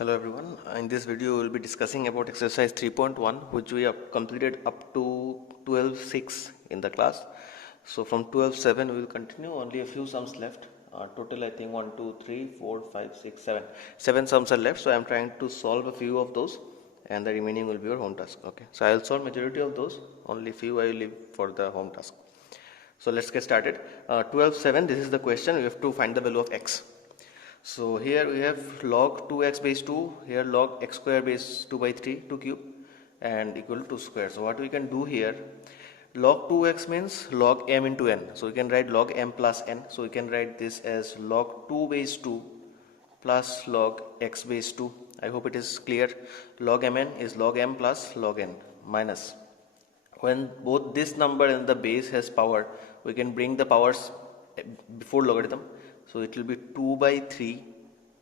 Hello everyone. In this video we will be discussing about exercise 3.1 which we have completed up to 12.6 in the class. So from 12.7 we will continue, only a few sums left. Total I think 1, 2, 3, 4, 5, 6, 7. 7 sums are left, so I am trying to solve a few of those and the remaining will be your home task. Okay. So I will solve majority of those, only few I will leave for the home task. So let's get started. 12.7, this is the question. We have to find the value of x. So here we have log 2x base 2, here log x square base 2 by 3, 2 cube and equal to 2 square. So what we can do here, log 2x means log m into n. So we can write log m plus n. So we can write this as log 2 base 2 plus log x base 2. I hope it is clear. Log mn is log m plus log n minus. When both this number and the base has power, we can bring the powers before logarithm. So it will be 2 by 3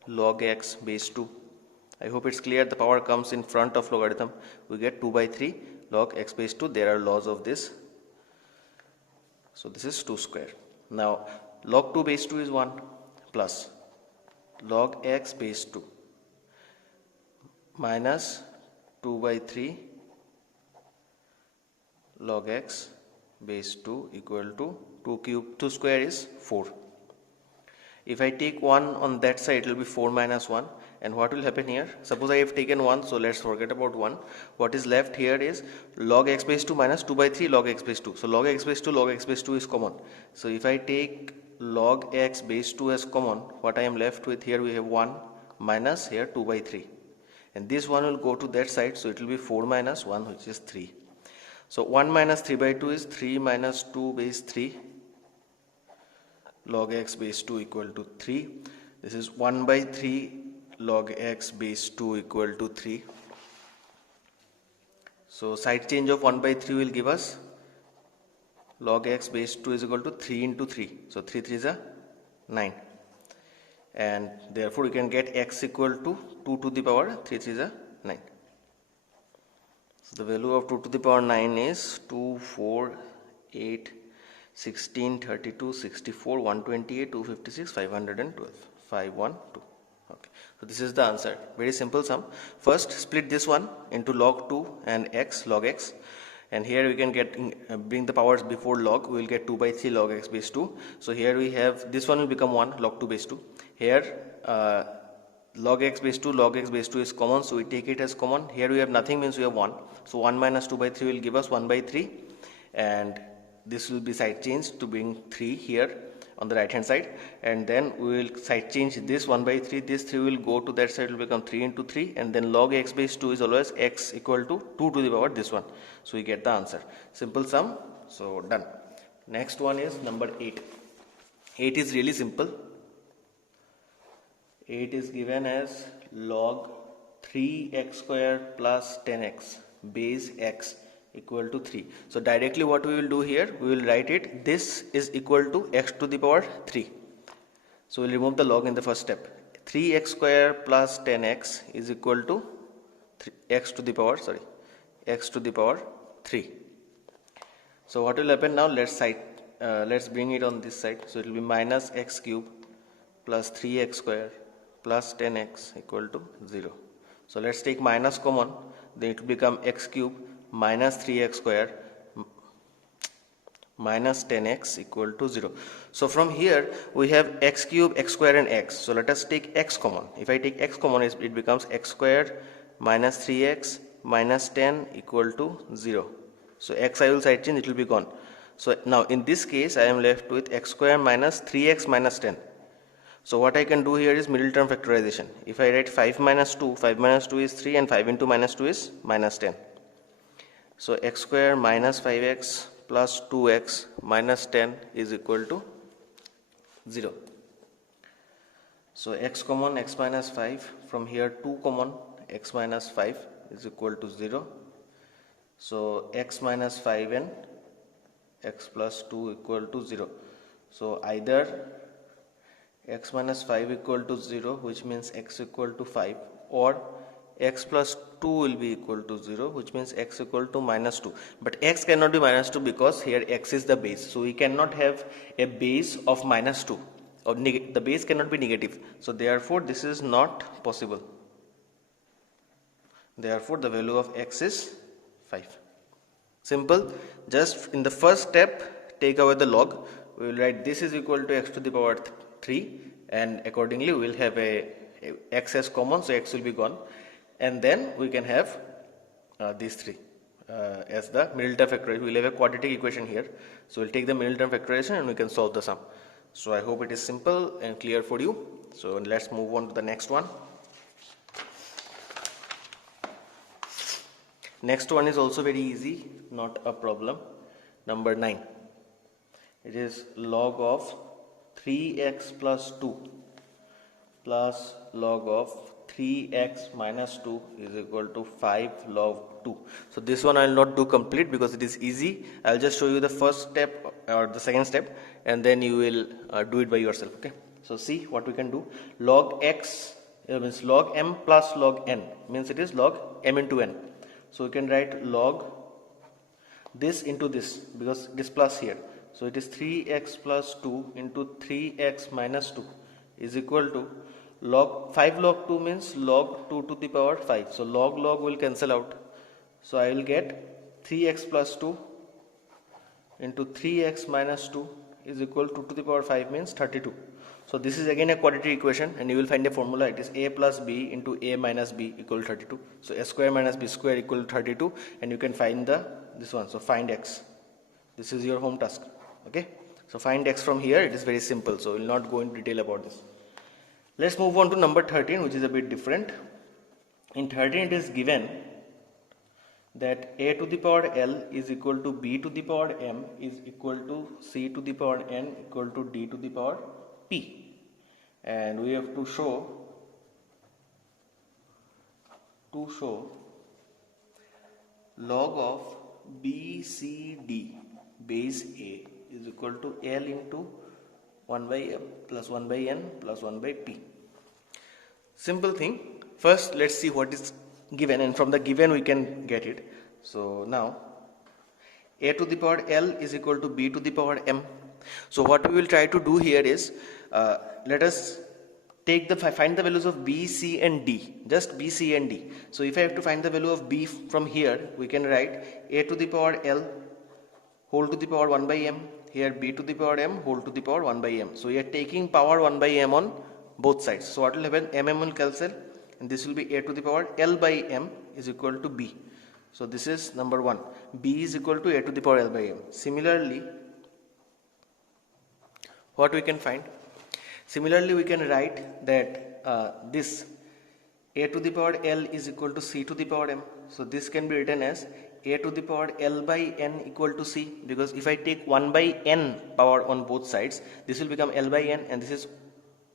log x base 2. I hope it's clear. The power comes in front of logarithm. We get 2 by 3 log x base 2. There are laws of this. So this is 2 square. Now log 2 base 2 is 1 plus log x base 2 minus 2 by 3 log x base 2 equal to 2 square is 4. If I take 1 on that side, it will be 4 minus 1. And what will happen here? Suppose I have taken 1, so let's forget about 1. What is left here is log x base 2 minus 2 by 3 log x base 2. So log x base 2 is common. So if I take log x base 2 as common, what I am left with here, we have 1 minus here 2 by 3. And this one will go to that side, so it will be 4 minus 1, which is 3. So 1 minus 3 by 2 is 3 minus 2 base 3 log x base 2 equal to 3. This is 1 by 3 log x base 2 equal to 3. So side change of 1 by 3 will give us log x base 2 is equal to 3 into 3. So 3 3 is a 9. And therefore we can get x equal to 2 to the power 3 3 is a 9. So the value of 2 to the power 9 is 2, 4, 8, 16, 32, 64, 128, 256, 512, 512. Okay. So this is the answer. Very simple sum. First split this one into log 2 and x, log x. And here we can get bring the powers before log. We will get 2 by 3 log x base 2. So here we have, this one will become 1 log 2 base 2. Here log x base 2 is common, so we take it as common. Here we have nothing, means we have 1. So 1 minus 2 by 3 will give us 1 by 3. And this will be side change to bring 3 here on the right hand side, and then we will side change this 1 by 3, this 3 will go to that side, will become 3 into 3, and then log x base 2 is always x equal to 2 to the power this one. So we get the answer. Simple sum. So done. Next one is number 8. 8 is really simple. 8 is given as log 3x square plus 10x base x equal to 3. So directly what we will do here, we will write it, this is equal to x to the power 3. So we will remove the log in the first step. 3x square plus 10x is equal to x to the power 3. So what will happen now? Let's bring it on this side. So it will be minus x cube plus 3x square plus 10x equal to 0. So let's take minus common, then it will become x cube minus 3x square minus 10x equal to 0. So from here we have x cube, x square and x. So let us take x common. If I take x common, it becomes x square minus 3x minus 10 equal to 0. So x I will side change, it will be gone. So now in this case I am left with x square minus 3x minus 10. So what I can do here is middle term factorization. If I write 5 minus 2 is 3 and 5 into minus 2 is minus 10. So x square minus 5x plus 2x minus 10 is equal to 0. So x common, x minus 5, from here 2 common, x minus 5 is equal to 0. So x minus 5 and x plus 2 equal to 0. So either x minus 5 equal to 0, which means x equal to 5, or x plus 2 will be equal to 0, which means x equal to minus 2. But x cannot be minus 2 because here x is the base. So we cannot have a base of minus 2. Or the base cannot be negative. So therefore this is not possible. Therefore, the value of x is 5. Simple. Just in the first step, take away the log. We will write this is equal to x to the power 3, and accordingly we will have a x as common, so x will be gone, and then we can have these 3 as the middle term factorization. We will have a quadratic equation here, so we will take the middle term factorization and we can solve the sum. So I hope it is simple and clear for you. So let's move on to the next one. Next one is also very easy, not a problem. Number 9. It is log of 3x plus 2 plus log of 3x minus 2 is equal to 5 log 2. So this one I will not do complete because it is easy. I will just show you the first step or the second step, and then you will do it by yourself. Okay. So see what we can do. Log x means log m plus log n, means it is log m into n. So we can write log this into this because it is plus here. So it is 3x plus 2 into 3x minus 2 is equal to log 5 log 2 means log 2 to the power 5. So log will cancel out. So I will get 3x plus 2 into 3x minus 2 is equal to the power 5 means 32. So this is again a quadratic equation, and you will find a formula. It is a plus b into a minus b equal to 32. So a square minus b square equal to 32, and you can find this one. So find x. This is your home task. Okay. So find x from here. It is very simple. So we will not go into detail about this. Let's move on to number 13, which is a bit different. In 13 it is given that a to the power l is equal to b to the power m is equal to c to the power n equal to d to the power p, and we have to show log of b c d base a is equal to l into 1 by m plus 1 by n plus 1 by p. Simple thing. First let's see what is given, and from the given we can get it. So now a to the power l is equal to b to the power m. So what we will try to do here is let us find the values of b, c and d, just b, c and d. So if I have to find the value of b from here, we can write a to the power l whole to the power 1 by m, here b to the power m whole to the power 1 by m. So we are taking power 1 by m on both sides. So what will happen? M will cancel, and this will be a to the power l by m is equal to b. So this is number 1. b is equal to a to the power l by m. Similarly, what we can find? Similarly, we can write that this a to the power l is equal to c to the power m. So this can be written as a to the power l by n equal to c, because if I take 1 by n power on both sides, this will become l by n, and this is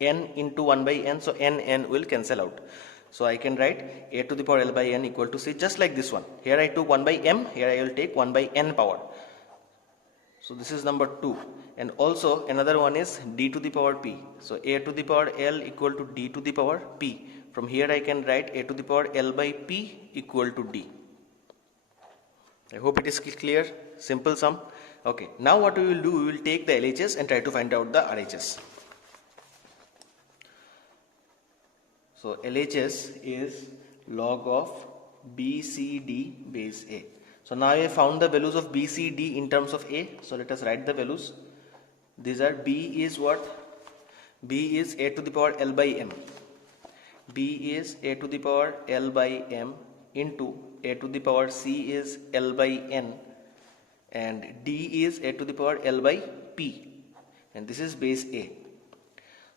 n into 1 by n, so n will cancel out. So I can write a to the power l by n equal to c, just like this one. Here I took 1 by m, here I will take 1 by n power. So this is number 2. And also another one is d to the power p. So a to the power l equal to d to the power p. From here I can write a to the power l by p equal to d. I hope it is clear. Simple sum. Okay. Now what we will do, we will take the LHS and try to find out the RHS. So LHS is log of BCD base A. So now I have found the values of BCD in terms of A. So let us write the values. These are B is what? B is a to the power l by m. B is a to the power l by m into a to the power c is l by n, and d is a to the power l by p, and this is base A.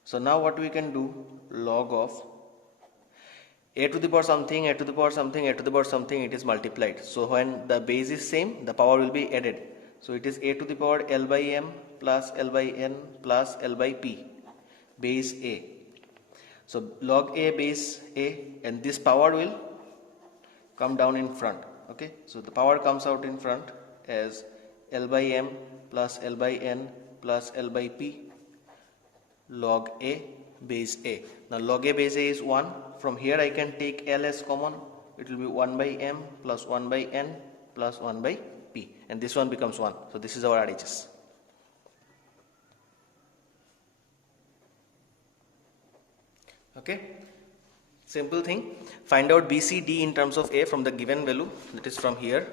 So now what we can do, log of a to the power something, a to the power something, a to the power something, it is multiplied. So when the base is same, the power will be added. So it is a to the power l by m plus l by n plus l by p, base A. So log A base A, and this power will come down in front. Okay, so the power comes out in front as l by m plus l by n plus l by p, log A base A. Now log A base A is 1. From here I can take L as common. It will be 1 by m plus 1 by n plus 1 by p, and this one becomes 1. So this is our RHS. Okay. Simple thing, find out B, C, D in terms of A from the given value, that is from here.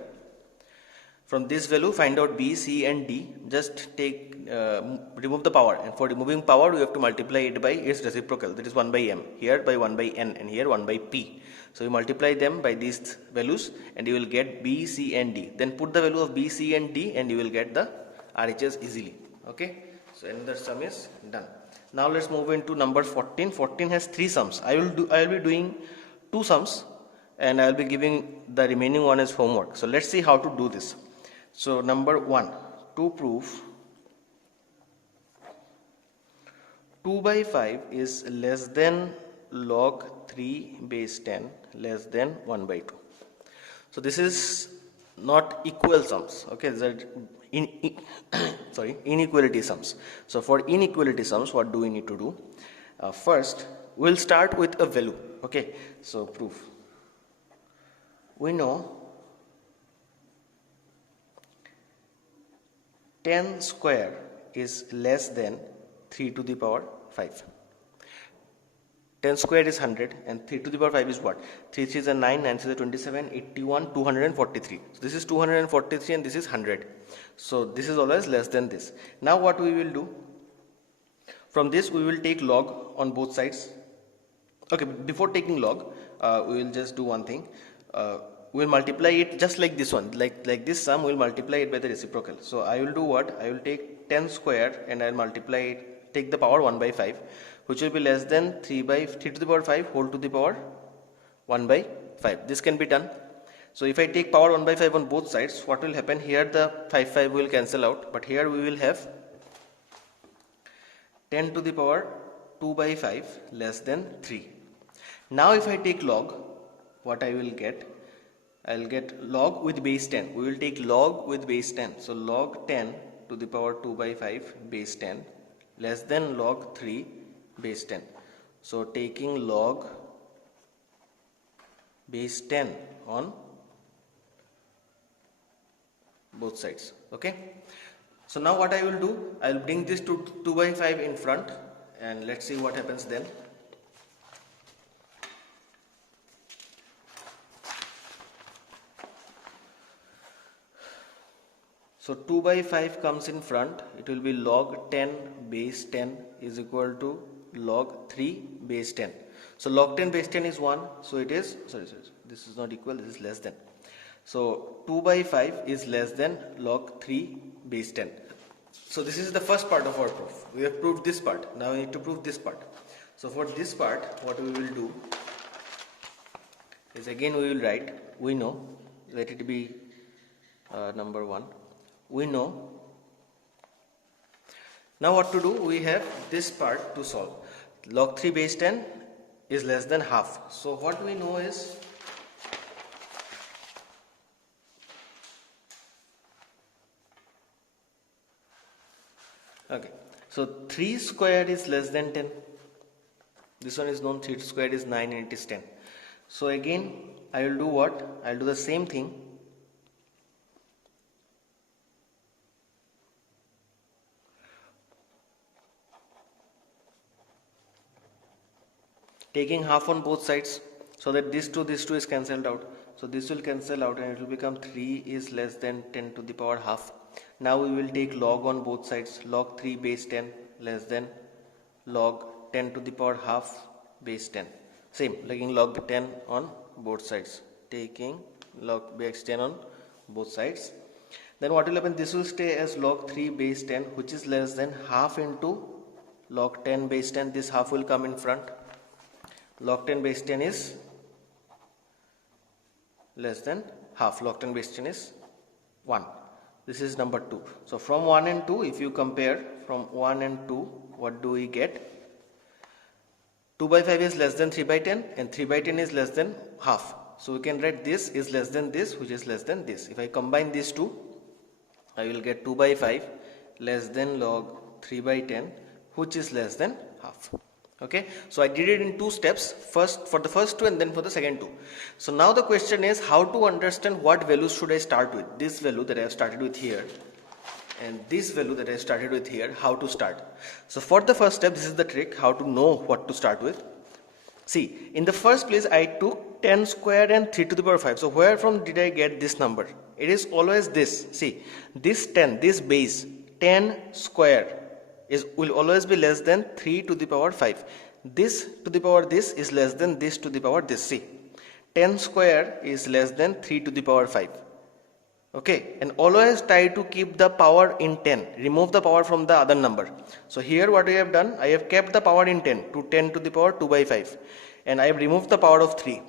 From this value, find out B, C and D. Just remove the power, and for removing power, we have to multiply it by its reciprocal, that is 1 by m, here by 1 by n, and here 1 by p. So you multiply them by these values and you will get B, C and D. Then put the value of B, C and D and you will get the RHS easily. Okay, so another sum is done. Now let's move into number 14. 14 has 3 sums. I will be doing 2 sums and I will be giving the remaining one as homework. So let's see how to do this. So number 1, to prove 2 by 5 is less than log 3 base 10 less than 1 by 2. So this is not equal sums. Okay, these are inequality sums. So for inequality sums, what do we need to do? First, we'll start with a value. Okay, so proof. We know 10 square is less than 3 to the power 5. 10 square is 100 and 3 to the power 5 is what? 3 3 is a 9, 9 is a 27, 81, 243. So this is 243 and this is 100. So this is always less than this. Now what we will do? From this we will take log on both sides. Okay, before taking log, we will just do one thing. We will multiply it just like this one, like this sum, we will multiply it by the reciprocal. So I will do what? I will take 10 square and I will multiply it, take the power 1 by 5, which will be less than 3 to the power 5 whole to the power 1 by 5. This can be done. So if I take power 1 by 5 on both sides, what will happen? Here the 5 will cancel out, but here we will have 10 to the power 2 by 5 less than 3. Now if I take log, what I will get? I will get log with base 10. We will take log with base 10. So log 10 to the power 2 by 5 base 10 less than log 3 base 10. So taking log base 10 on both sides. Okay. So now what I will do? I will bring this to 2 by 5 in front and let's see what happens then. So 2 by 5 comes in front, it will be log 10 base 10 is equal to log 3 base 10. So log 10 base 10 is 1, so it is, sorry, this is not equal, this is less than. So 2 by 5 is less than log 3 base 10. So this is the first part of our proof. We have proved this part, now we need to prove this part. So for this part, what we will do is again we will write, we know, let it be number 1. We know. Now what to do? We have this part to solve. Log 3 base 10 is less than half. So what we know is okay. So 3 squared is less than 10. This one is known, 3 squared is 9 and it is 10. So again I will do what? I will do the same thing. Taking half on both sides so that this 2 is cancelled out. So this will cancel out and it will become 3 is less than 10 to the power half. Now we will take log on both sides. Log 3 base 10 less than log 10 to the power half base 10. Same, taking log 10 on both sides. Taking log base 10 on both sides. Then what will happen? This will stay as log 3 base 10, which is less than half into log 10 base 10. This half will come in front. Log 10 base 10 is less than half. Log 10 base 10 is 1. This is number 2. So from 1 and 2, if you compare from 1 and 2, what do we get? 2 by 5 is less than 3 by 10 and 3 by 10 is less than half. So we can write this is less than this, which is less than this. If I combine these two, I will get 2 by 5 less than log 3 by 10, which is less than half. Okay, so I did it in 2 steps, first for the first 2 and then for the second 2. So now the question is how to understand what values should I start with. This value that I have started with here and this value that I started with here, how to start. So for the first step, this is the trick, how to know what to start with. See, in the first place I took 10 square and 3 to the power 5. So where from did I get this number? It is always this. See, this 10, this base 10 square will always be less than 3 to the power 5. This to the power this is less than this to the power this. See, 10 square is less than 3 to the power 5. Okay, and always try to keep the power in 10. Remove the power from the other number. So here what I have done, I have kept the power in 10 to 10 to the power 2 by 5, and I have removed the power of 3.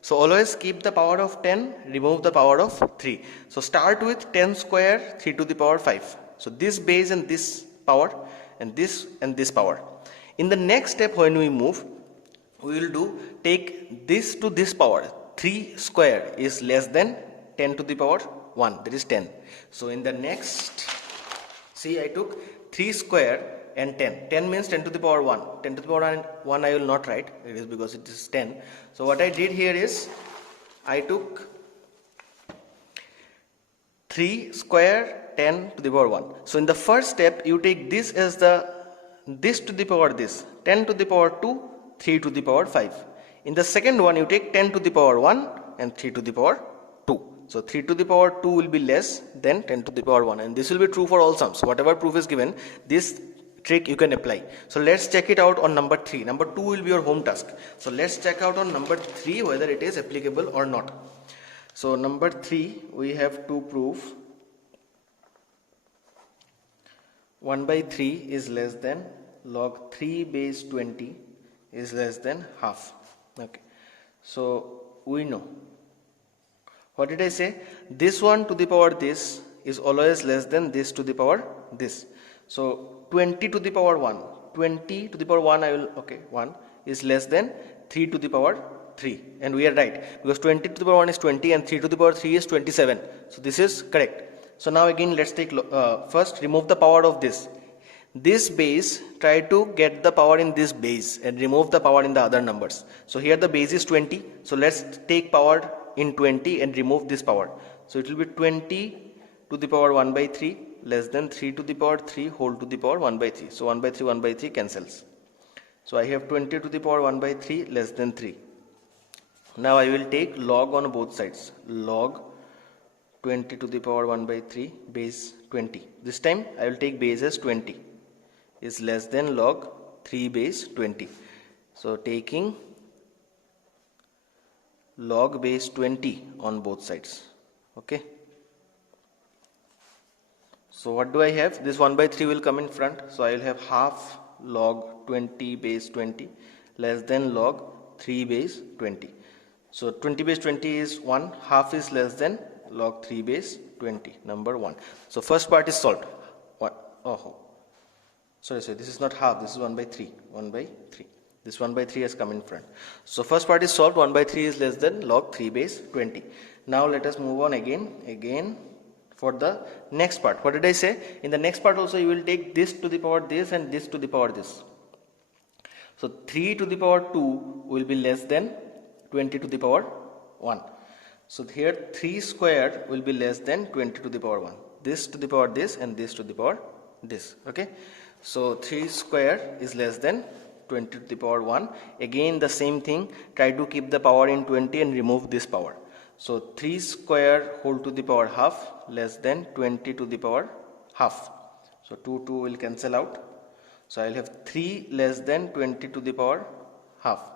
So always keep the power of 10, remove the power of 3. So start with 10 square 3 to the power 5. So this base and this power and this power. In the next step when we move, we will do take this to this power. 3 square is less than 10 to the power 1, that is 10. So in the next, see, I took 3 square and 10. 10 means 10 to the power 1. 10 to the power 1 I will not write, it is because it is 10. So what I did here is, I took 3 square 10 to the power 1. So in the first step, you take this as this to the power this, 10 to the power 2, 3 to the power 5. In the second one, you take 10 to the power 1 and 3 to the power 2. So 3 to the power 2 will be less than 10 to the power 1, and this will be true for all sums. Whatever proof is given, this trick you can apply. So let's check it out on number 3. Number 2 will be your home task. So let's check out on number 3 whether it is applicable or not. So number 3, we have to prove 1 by 3 is less than log 3 base 20 is less than half. Okay, so we know. What did I say? This 1 to the power this is always less than this to the power this. So 20 to the power 1, 20 to the power 1 I will, okay, 1 is less than 3 to the power 3, and we are right because 20 to the power 1 is 20 and 3 to the power 3 is 27. So this is correct. So now again let's take first remove the power of this base. Try to get the power in this base and remove the power in the other numbers. So here the base is 20, so let's take power in 20 and remove this power. So it will be 20 to the power 1 by 3 less than 3 to the power 3 whole to the power 1 by 3. So 1 by 3 cancels. So I have 20 to the power 1 by 3 less than 3. Now I will take log on both sides. Log 20 to the power 1 by 3 base 20. This time I will take base as 20 is less than log 3 base 20. So taking log base 20 on both sides. Okay. So what do I have? This 1 by 3 will come in front. So I will have half log 20 base 20 less than log 3 base 20. So 20 base 20 is 1, half is less than log 3 base 20, number 1. So first part is solved. What? Oh, sorry, this is not half, this is 1 by 3. 1 by 3. This 1 by 3 has come in front. So first part is solved. 1 by 3 is less than log 3 base 20. Now let us move on again for the next part. What did I say? In the next part also you will take this to the power this and this to the power this. So 3 to the power 2 will be less than 20 to the power 1. So here 3 square will be less than 20 to the power 1. This to the power this and this to the power this. Okay. So 3 square is less than 20 to the power 1. Again the same thing. Try to keep the power in 20 and remove this power. So 3 square whole to the power half less than 20 to the power half. So 2 will cancel out. So I will have 3 less than 20 to the power half.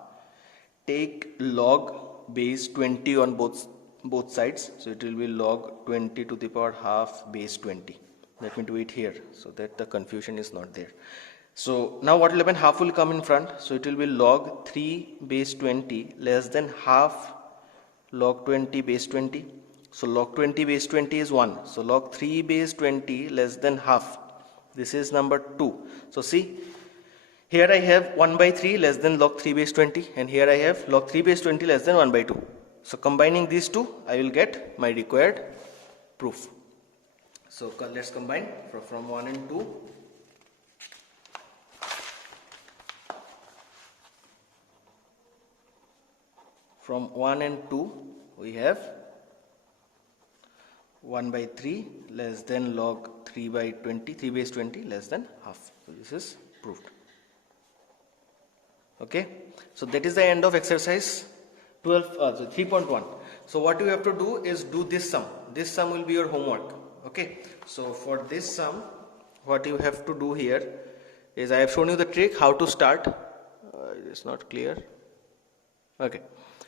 Take log base 20 on both sides. So it will be log 20 to the power half base 20. Let me do it here so that the confusion is not there. So now what will happen? Half will come in front. So it will be log 3 base 20 less than half log 20 base 20. So log 20 base 20 is 1. So log 3 base 20 less than half. This is number 2. So see, here I have 1 by 3 less than log 3 base 20, and here I have log 3 base 20 less than 1 by 2. So combining these two, I will get my required proof. So let's combine from 1 and 2. From 1 and 2, we have 1 by 3 less than log 3 by 20, 3 base 20 less than half. So this is proved. Okay, so that is the end of exercise 3.1. So what you have to do is do this sum. This sum will be your homework. Okay, so for this sum, what you have to do here is, I have shown you the trick how to start. It's not clear. Okay,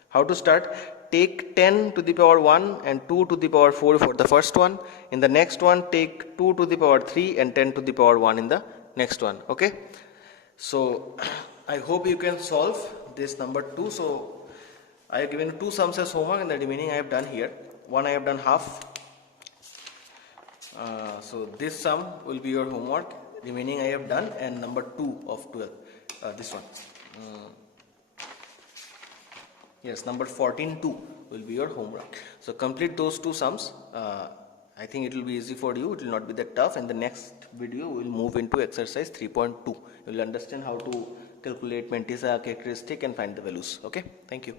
how to start. Take 10 to the power 1 and 2 to the power 4 for the first one. In the next one, take 2 to the power 3 and 10 to the power 1 in the next one. Okay, so I hope you can solve this number 2. So I have given 2 sums as homework, and the remaining I have done here. One I have done half. So this sum will be your homework. Remaining I have done, and number 2 of 12. This one. Yes, number 14.2 will be your homework. So complete those 2 sums. I think it will be easy for you. It will not be that tough. In the next video, we will move into exercise 3.2. You will understand how to calculate Mantissa characteristic and find the values. Okay, thank you.